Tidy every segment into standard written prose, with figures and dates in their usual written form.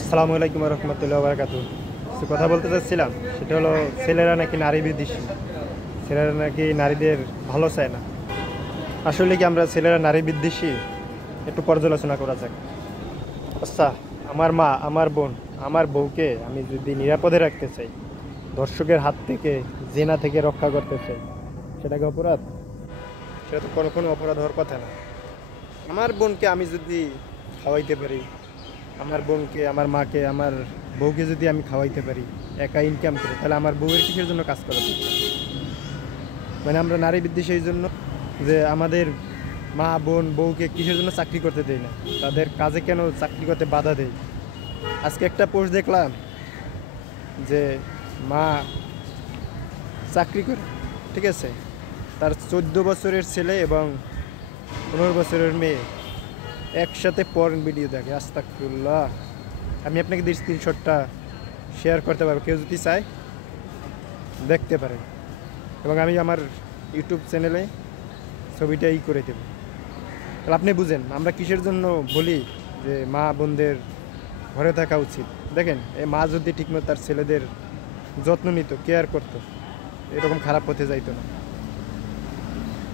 আসসালামু আলাইকুম রহমতুল্লাহ বারাকাতু। কথা বলতে চাচ্ছিলাম, সেটা হলো ছেলেরা নাকি নারী বিদ্বেষী, ছেলেরা নাকি নারীদের ভালো চায় না। আসলে কি আমরা ছেলেরা নারী বিদ্বেষী? একটু পর্যালোচনা করা যাক। আচ্ছা, আমার মা, আমার বোন, আমার বউকে আমি যদি নিরাপদে রাখতে চাই, ধর্ষকের হাত থেকে, জেনা থেকে রক্ষা করতে চাই, সেটা কি অপরাধ? সেটা তো কোনো অপরাধ হওয়ার কথা না। আমার বোনকে আমি যদি খাওয়াইতে পারি, আমার বোনকে, আমার মাকে, আমার বউকে যদি আমি খাওয়াইতে পারি একা ইনকাম করে, তাহলে আমার বউয়ের কিসের জন্য কাজ করা দরকার? মানে আমরা নারী বিদ্বেষী এই জন্য যে আমাদের মা বোন বউকে কিসের জন্য চাকরি করতে দেয় না, তাদের কাজে কেন চাকরি করতে বাধা দেয়। আজকে একটা পোস্ট দেখলাম যে মা চাকরি করে, ঠিক আছে, তার 14 বছরের ছেলে এবং 15 বছরের মেয়ে একসাথে পর্ন ভিডিও দেখে। আস্তাগফিরুল্লাহ। আমি আপনাকে স্ক্রিনশটটা শেয়ার করতে পারবো, কেউ যদি চায় দেখতে পারে, এবং আমি আমার ইউটিউব চ্যানেলে ছবিটা করে দেব। তাহলে আপনি বুঝেন আমরা কিসের জন্য বলি যে মা বোনদের ঘরে থাকা উচিত। দেখেন, এই মা যদি ঠিকমতো তার ছেলেদের যত্ন নিত, কেয়ার করতো, এরকম খারাপ পথে যাইতো না।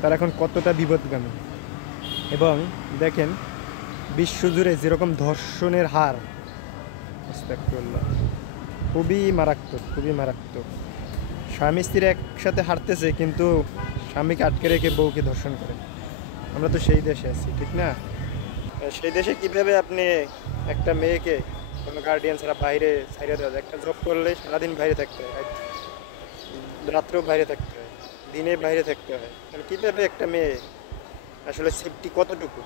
তার এখন কতটা বিপদগামী। এবং দেখেন, বিশ্বজুড়ে যেরকম ধর্ষণের হার, আস্তাগফিরুল্লাহ, খুবই মারাত্মক, খুবই মারাত্মক। স্বামী স্ত্রী একসাথে হাঁটতেছে, কিন্তু স্বামীকে আটকে রেখে বউকে ধর্ষণ করে। আমরা তো সেই দেশে আছি, ঠিক না? সেই দেশে কিভাবে আপনি একটা মেয়েকে কোনো গার্ডিয়ান ছাড়া বাইরে ছাইড়ে দেওয়া যায়? একটা জব করলে সারাদিন বাইরে থাকতে হয়, রাত্রেও বাইরে থাকতে হয়, দিনে বাইরে থাকতে হয়, তাহলে কীভাবে একটা মেয়ে আসলে সেফটি কতটুকু?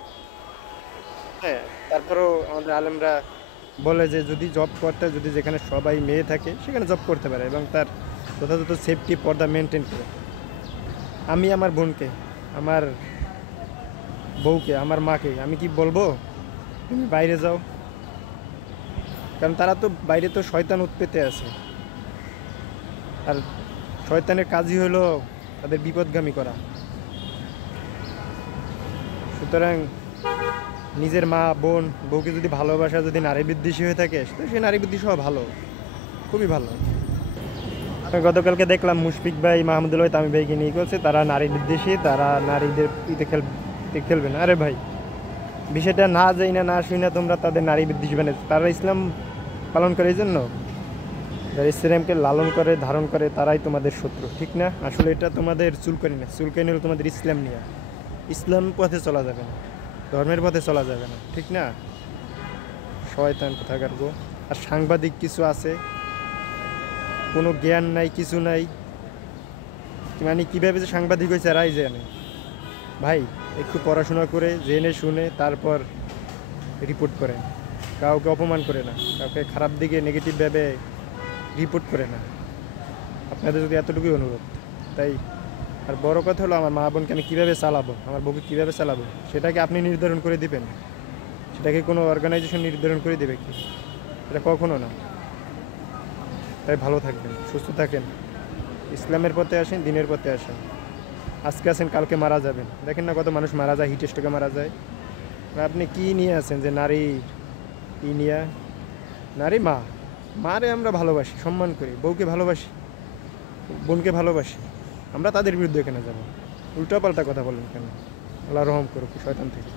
হ্যাঁ, তারপরেও আমাদের আলেমরা বলে যে যদি জব করতে, যদি যেখানে সবাই মেয়ে থাকে সেখানে জব করতে পারে এবং তার যথাযথ সেফটি পর্দা মেনটেন করে। আমি আমার বোনকে, আমার বউকে, আমার মাকে আমি কি বলবো তুমি বাইরে যাও? কারণ তারা তো বাইরে তো শয়তান উৎপেতে আছে, আর শয়তানের কাজই হলো তাদের বিপদগামী করা। সুতরাং নিজের মা বোন বউকে যদি ভালোবাসা যদি নারী বিদ্বেষী হয়ে থাকে, সে নারী বিদ্বেষী হওয়া ভালো, খুবই ভালো। গতকালকে দেখলাম মুশফিক ভাই, মাহমুদুল ভাই, তামিম ভাইকে নিয়ে করছে তারা নারী বিদ্বেষী, তারা নারীদের খেলবে না। আরে ভাই, বিষয়টা না যাই না শুই না তোমরা তাদের নারী বিদ্বেষী বানাচ্ছে। তারা ইসলাম পালন করে, এই জন্য যারা ইসলামকে লালন করে ধারণ করে তারাই তোমাদের শত্রু, ঠিক না? আসলে এটা তোমাদের চুলকানি না, চুলকানি হলো তোমাদের ইসলাম নিয়ে। ইসলাম পথে চলা যাবে না, ধর্মের পথে চলা যাবে না, ঠিক না? শয়তান কোথাকার গো। আর সাংবাদিক কিছু আছে, কোনো জ্ঞান নাই, কিছু নাই, মানে কীভাবে যে সাংবাদিক হয়েছে এরাই জানে। ভাই, একটু পড়াশোনা করে জেনে শুনে তারপর রিপোর্ট করে, কাউকে অপমান করে না, কাউকে খারাপ দিকে নেগেটিভভাবে রিপোর্ট করে না। আপনাদের যদি এতটুকুই অনুরোধ। তাই আর বড় কথা হলো, আমার মা বোনকে আমি কীভাবে চালাবো, আমার বউকে কীভাবে চালাবো, সেটাকে আপনি নির্ধারণ করে দিবেন? সেটাকে কোনো অর্গানাইজেশন নির্ধারণ করে দেবে কি? এটা কখনো না। তাই ভালো থাকবেন, সুস্থ থাকেন, ইসলামের পথে আসেন, দিনের পথে আসেন। আজকে আছেন, কালকে মারা যাবেন। দেখেন না কত মানুষ মারা যায়, হিট স্ট্রোকে মারা যায়। আপনি কি নিয়ে আছেন যে নারী ই নিয়ে? নারী মা, মারে আমরা ভালোবাসি, সম্মান করি, বউকে ভালোবাসি, বোনকে ভালোবাসি, আমরা তাদের বিরুদ্ধে কেন যাবো? উল্টাপাল্টা কথা বলেন কেন? আল্লাহ রহম করুক শয়তান থেকে।